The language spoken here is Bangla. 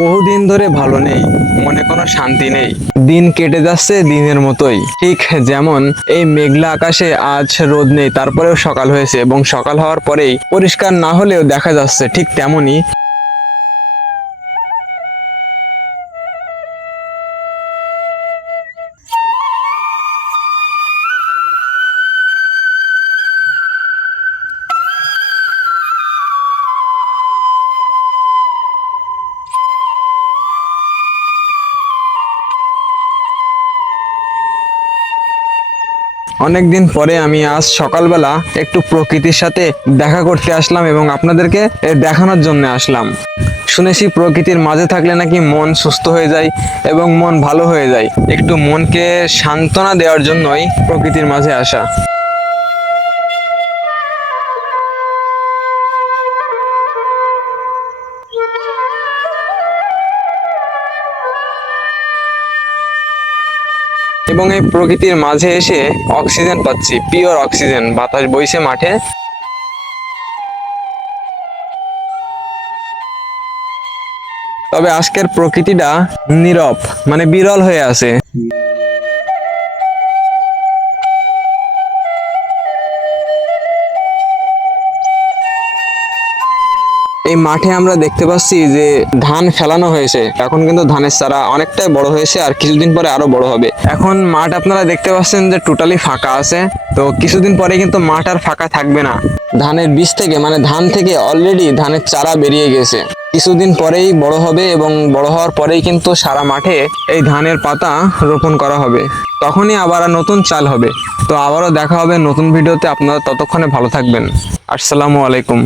বহুদিন ধরে ভালো নেই, মনে কোনো শান্তি নেই। দিন কেটে যাচ্ছে দিনের মতোই, ঠিক যেমন এই মেঘলা আকাশে আজ রোদ নেই, তারপরেও সকাল হয়েছে এবং সকাল হওয়ার পরেই পরিষ্কার না হলেও দেখা যাচ্ছে ঠিক তেমনই অনেকদিন পরে আমি আজ সকালবেলা একটু প্রকৃতির সাথে দেখা করতে আসলাম এবং আপনাদেরকে দেখানোর জন্য আসলাম। শুনেছি প্রকৃতির মাঝে থাকলে নাকি মন সুস্থ হয়ে যায় এবং মন ভালো হয়ে যায়। একটু মনকে সান্ত্বনা দেওয়ার জন্যই প্রকৃতির মাঝে আসা। এবং এই প্রকৃতির মাঝে এসে অক্সিজেন পাচ্ছি, পিওর অক্সিজেন, বাতাস বইছে মাঠে। তবে আজকের প্রকৃতিটা নীরব, মানে বিরল হয়ে আছে। এই মাঠে আমরা দেখতে পাচ্ছি যে ধান ফেলানো হয়েছে। এখন কিন্তু ধানের চারা অনেকটাই বড় হয়েছে আর কিছুদিন পরে আরো বড় হবে। এখন মাঠ আপনারা দেখতে পাচ্ছেন যে টোটালি ফাঁকা আছে। তো কিছুদিন পরে কিন্তু মাঠ আর ফাঁকা থাকবে না। ধানের বীজ থেকে, মানে ধান থেকে অলরেডি ধানের চারা বেরিয়ে গেছে। কিছুদিন পরেই বড় হবে এবং বড় হওয়ার পরেই কিন্তু সারা মাঠে এই ধানের পাতা রোপণ করা হবে। তখনই আবার নতুন চাল হবে। তো আবারও দেখা হবে নতুন ভিডিওতে। আপনারা ততক্ষণে ভালো থাকবেন। আসসালামু আলাইকুম।